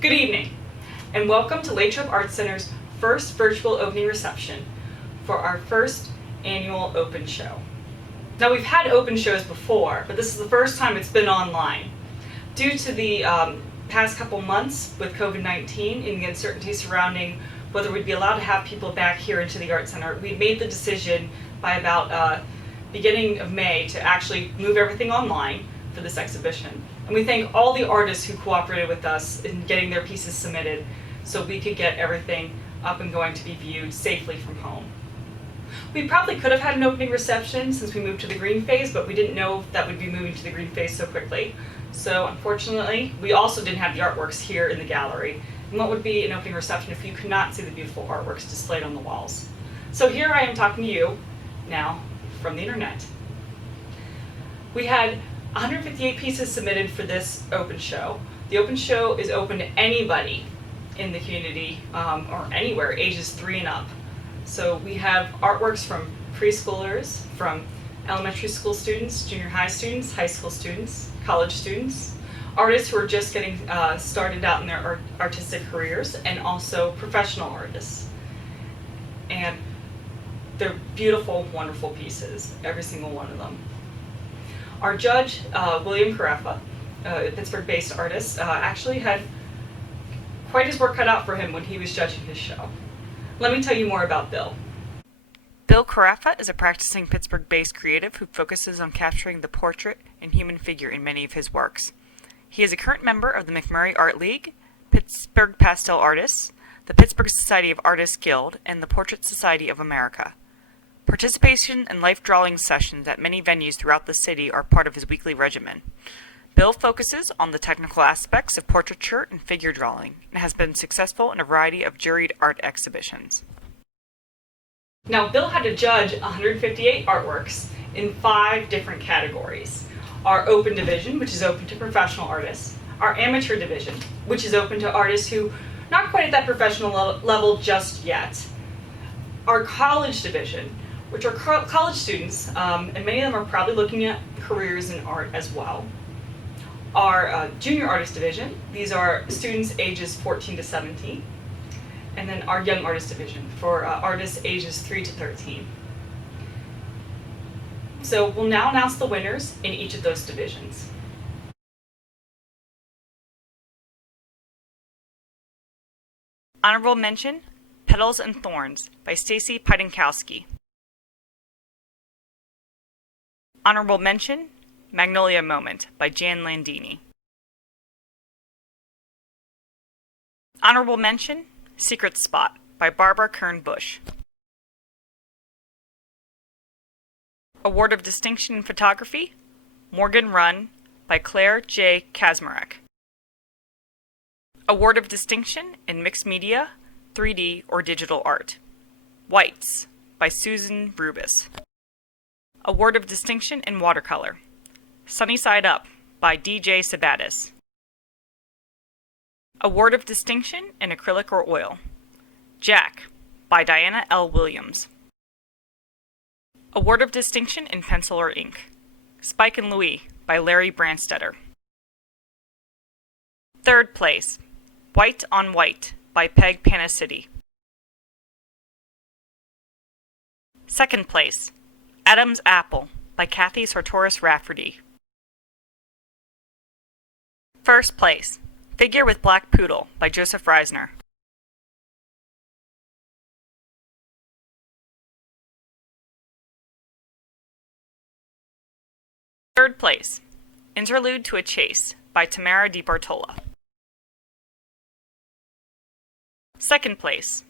Good evening, and welcome to Latrobe Arts Center's first virtual opening reception for our first annual open show. Now, we've had open shows before, but this is the first time it's been online. Due to the past couple months with COVID-19 and the uncertainty surrounding whether we'd be allowed to have people back here into the Arts Center, we made the decision by about beginning of May to actually move everything online for this exhibition. And we thank all the artists who cooperated with us in getting their pieces submitted so we could get everything up and going to be viewed safely from home. We probably could have had an opening reception since we moved to the green phase, but we didn't know that we'd be moving to the green phase so quickly. So unfortunately, we also didn't have the artworks here in the gallery. And what would be an opening reception if you could not see the beautiful artworks displayed on the walls? So here I am talking to you now from the internet. We had 158 pieces submitted for this open show. The open show is open to anybody in the community or anywhere, ages 3 and up. So we have artworks from preschoolers, from elementary school students, junior high students, high school students, college students, artists who are just getting started out in their artistic careers, and also professional artists. And they're beautiful, wonderful pieces, every single one of them. Our judge, William Karaffa, a Pittsburgh-based artist, actually had quite his work cut out for him when he was judging his show. Let me tell you more about Bill. Bill Karaffa is a practicing Pittsburgh-based creative who focuses on capturing the portrait and human figure in many of his works. He is a current member of the McMurray Art League, Pittsburgh Pastel Artists, the Pittsburgh Society of Artists Guild, and the Portrait Society of America. Participation in life drawing sessions at many venues throughout the city are part of his weekly regimen. Bill focuses on the technical aspects of portraiture and figure drawing, and has been successful in a variety of juried art exhibitions. Now, Bill had to judge 158 artworks in 5 different categories. Our open division, which is open to professional artists. Our amateur division, which is open to artists who not quite at that professional level just yet. Our college division, which are college students, and many of them are probably looking at careers in art as well. Our junior artist division, these are students ages 14 to 17. And then our young artist division for artists ages 3 to 13. So we'll now announce the winners in each of those divisions. Honorable mention, Petals and Thorns by Stacy Pytankowski. Honorable mention, Magnolia Moment by Jan Landini. Honorable mention, Secret Spot by Barbara Kern-Bush. Award of Distinction in Photography, Morgan Run by Claire J. Kazmarek. Award of Distinction in Mixed Media, 3D or Digital Art, Whites by Susan Rubis. Award of Distinction in Watercolor, Sunny Side Up by DJ Sabatis. Award of Distinction in Acrylic or Oil, Jack by Diana L. Williams. Award of Distinction in Pencil or Ink, Spike and Louis by Larry Branstetter. Third place, White on White by Peg Panacity. Second place, Adam's Apple by Kathy Sartoris Rafferty. First place, Figure with Black Poodle by Joseph Reisner. Third place, Interlude to a Chase by Tamara Di Bartola. Second place,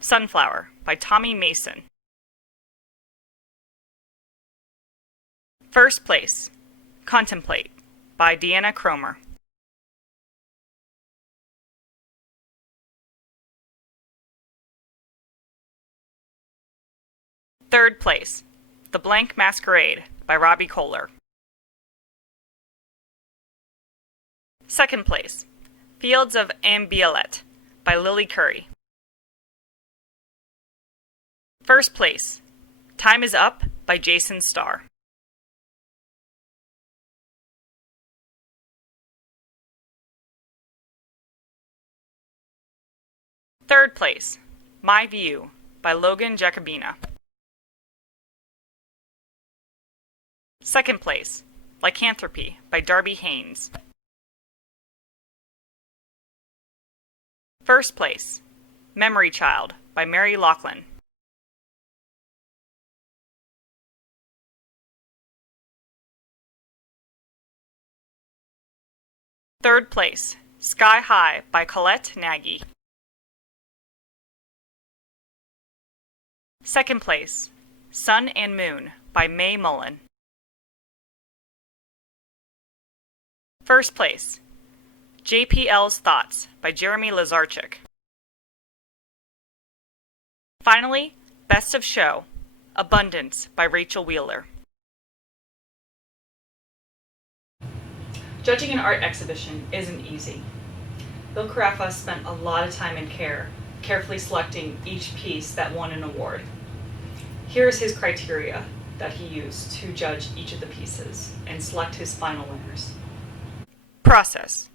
Sunflower by Tommy Mason. First place, Contemplate by Deanna Cromer. Third place, The Blank Masquerade by Robbie Kohler. Second place, Fields of Ambialette by Lily Curry. First place, Time is Up by Jason Starr. Third place, My View by Logan Jacobina. Second place, Lycanthropy by Darby Haynes. First place, Memory Child by Mary Laughlin. Third place, Sky High by Colette Nagy. Second place, Sun and Moon by May Mullen. First place, JPL's Thoughts by Jeremy Lazarchuk. Finally, Best of Show, Abundance by Rachel Wheeler. Judging an art exhibition isn't easy. Bill Karaffa spent a lot of time and care, carefully selecting each piece that won an award. Here's his criteria that he used to judge each of the pieces and select his final winners. Process.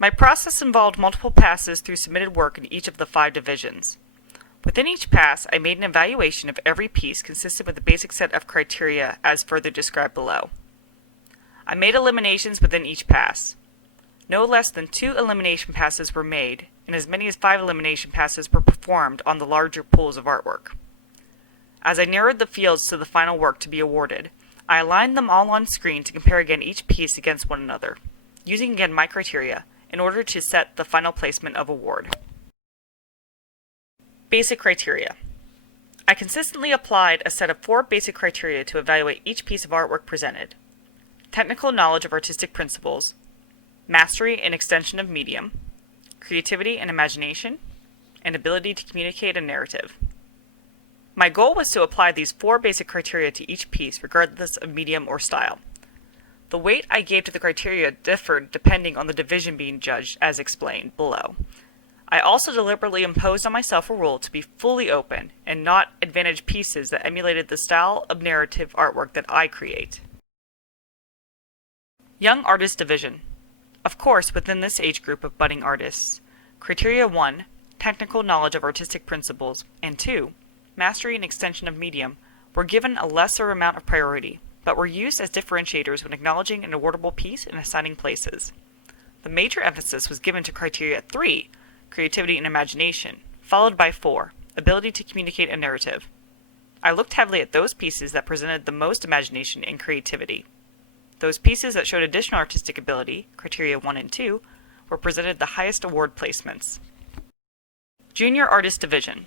My process involved multiple passes through submitted work in each of the 5 divisions. Within each pass, I made an evaluation of every piece consistent with a basic set of criteria as further described below. I made eliminations within each pass. No less than 2 elimination passes were made, and as many as 5 elimination passes were performed on the larger pools of artwork. As I narrowed the fields to the final work to be awarded, I aligned them all on screen to compare again each piece against one another, using again my criteria in order to set the final placement of award. Basic criteria. I consistently applied a set of 4 basic criteria to evaluate each piece of artwork presented. Technical knowledge of artistic principles, mastery and extension of medium, creativity and imagination, and ability to communicate a narrative. My goal was to apply these 4 basic criteria to each piece regardless of medium or style. The weight I gave to the criteria differed depending on the division being judged, as explained below. I also deliberately imposed on myself a rule to be fully open and not advantage pieces that emulated the style of narrative artwork that I create. Young Artist Division. Of course, within this age group of budding artists, Criteria 1, Technical knowledge of artistic principles, and 2, Mastery and extension of medium, were given a lesser amount of priority, but were used as differentiators when acknowledging an awardable piece and assigning places. The major emphasis was given to Criteria 3, Creativity and imagination, followed by 4, Ability to communicate a narrative. I looked heavily at those pieces that presented the most imagination and creativity. Those pieces that showed additional artistic ability, Criteria 1 and 2, were presented the highest award placements. Junior Artist Division.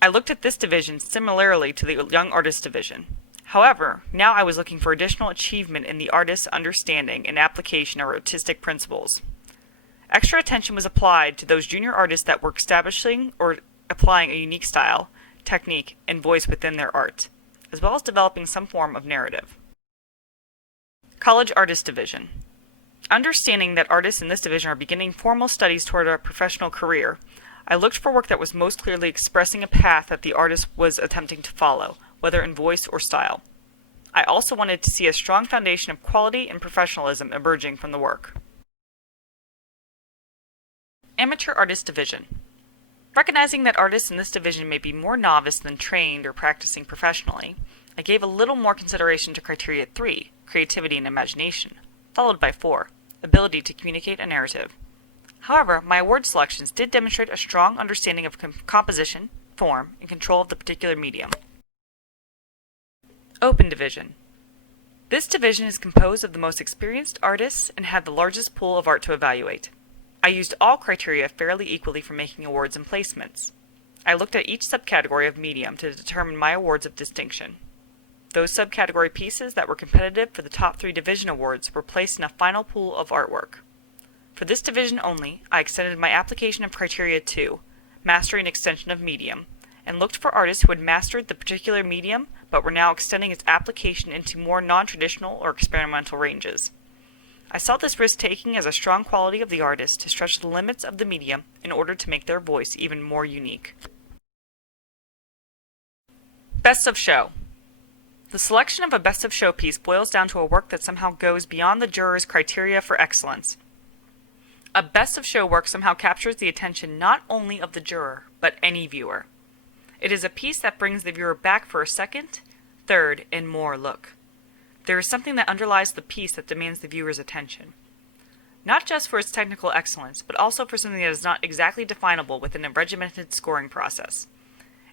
I looked at this division similarly to the Young Artist Division. However, now I was looking for additional achievement in the artist's understanding and application of artistic principles. Extra attention was applied to those junior artists that were establishing or applying a unique style, technique, and voice within their art, as well as developing some form of narrative. College Artist Division. Understanding that artists in this division are beginning formal studies toward a professional career, I looked for work that was most clearly expressing a path that the artist was attempting to follow, whether in voice or style. I also wanted to see a strong foundation of quality and professionalism emerging from the work. Amateur Artist Division. Recognizing that artists in this division may be more novice than trained or practicing professionally, I gave a little more consideration to Criteria 3, Creativity and imagination, followed by 4, Ability to communicate a narrative. However, my award selections did demonstrate a strong understanding of composition, form, and control of the particular medium. Open Division. This division is composed of the most experienced artists and had the largest pool of art to evaluate. I used all criteria fairly equally for making awards and placements. I looked at each subcategory of medium to determine my awards of distinction. Those subcategory pieces that were competitive for the top 3 division awards were placed in a final pool of artwork. For this division only, I extended my application of Criteria 2, Mastery and extension of medium, and looked for artists who had mastered the particular medium but were now extending its application into more non-traditional or experimental ranges. I saw this risk-taking as a strong quality of the artist to stretch the limits of the medium in order to make their voice even more unique. Best of Show. The selection of a Best of Show piece boils down to a work that somehow goes beyond the jurors' criteria for excellence. A best of show work somehow captures the attention not only of the juror, but any viewer. It is a piece that brings the viewer back for a second, third, and more look. There is something that underlies the piece that demands the viewer's attention. Not just for its technical excellence, but also for something that is not exactly definable within a regimented scoring process.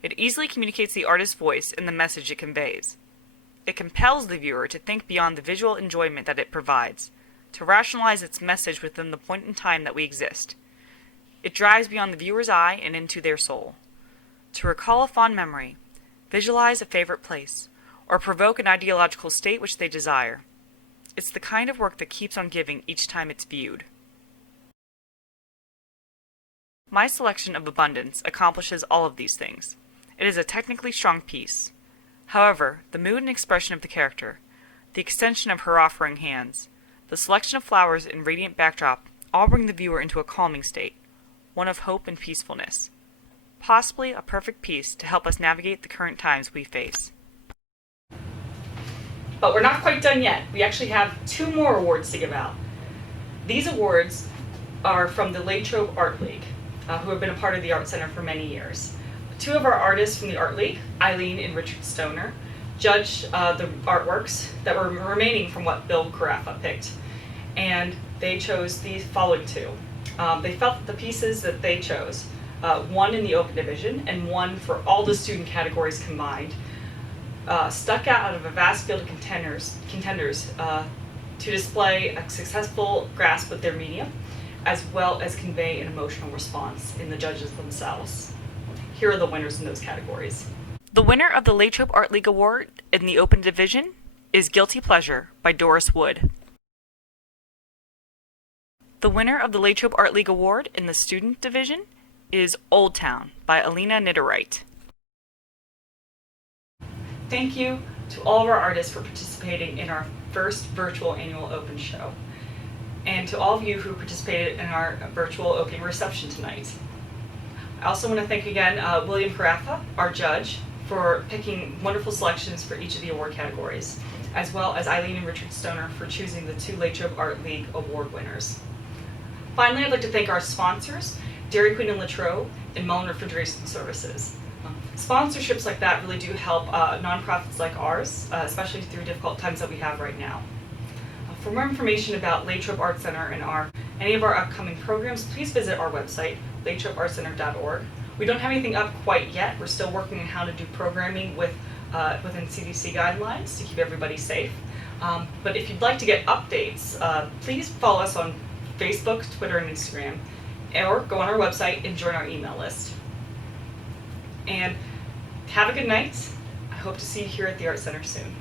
It easily communicates the artist's voice and the message it conveys. It compels the viewer to think beyond the visual enjoyment that it provides, to rationalize its message within the point in time that we exist. It drives beyond the viewer's eye and into their soul. To recall a fond memory, visualize a favorite place, or provoke an ideological state which they desire. It's the kind of work that keeps on giving each time it's viewed. My selection of Abundance accomplishes all of these things. It is a technically strong piece. However, the mood and expression of the character, the extension of her offering hands, the selection of flowers and radiant backdrop all bring the viewer into a calming state, one of hope and peacefulness. Possibly a perfect piece to help us navigate the current times we face. But we're not quite done yet. We actually have 2 more awards to give out. These awards are from the Latrobe Art League, who have been a part of the Art Center for many years. 2 of our artists from the Art League, Eileen and Richard Stoner, judged the artworks that were remaining from what Bill Karaffa picked. And they chose the following 2. They felt that the pieces that they chose, 1 in the open division and 1 for all the student categories combined, stuck out of a vast field of contenders to display a successful grasp of their medium, as well as convey an emotional response in the judges themselves. Here are the winners in those categories. The winner of the Latrobe Art League Award in the open division is Guilty Pleasure by Doris Wood. The winner of the Latrobe Art League Award in the student division is Old Town by Alina Nitterwright. Thank you to all of our artists for participating in our first virtual annual open show, and to all of you who participated in our virtual opening reception tonight. I also want to thank again William Karaffa, our judge, for picking wonderful selections for each of the award categories, as well as Eileen and Richard Stoner for choosing the 2 Latrobe Art League award winners. Finally, I'd like to thank our sponsors, Dairy Queen and Latrobe, and Mullen Refrigeration Services. Sponsorships like that really do help nonprofits like ours, especially through difficult times that we have right now. For more information about Latrobe Art Center and any of our upcoming programs, please visit our website, latrobeartcenter.org. We don't have anything up quite yet. We're still working on how to do programming within CDC guidelines to keep everybody safe. But if you'd like to get updates, please follow us on Facebook, Twitter, and Instagram, or go on our website and join our email list. And have a good night. I hope to see you here at the Art Center soon.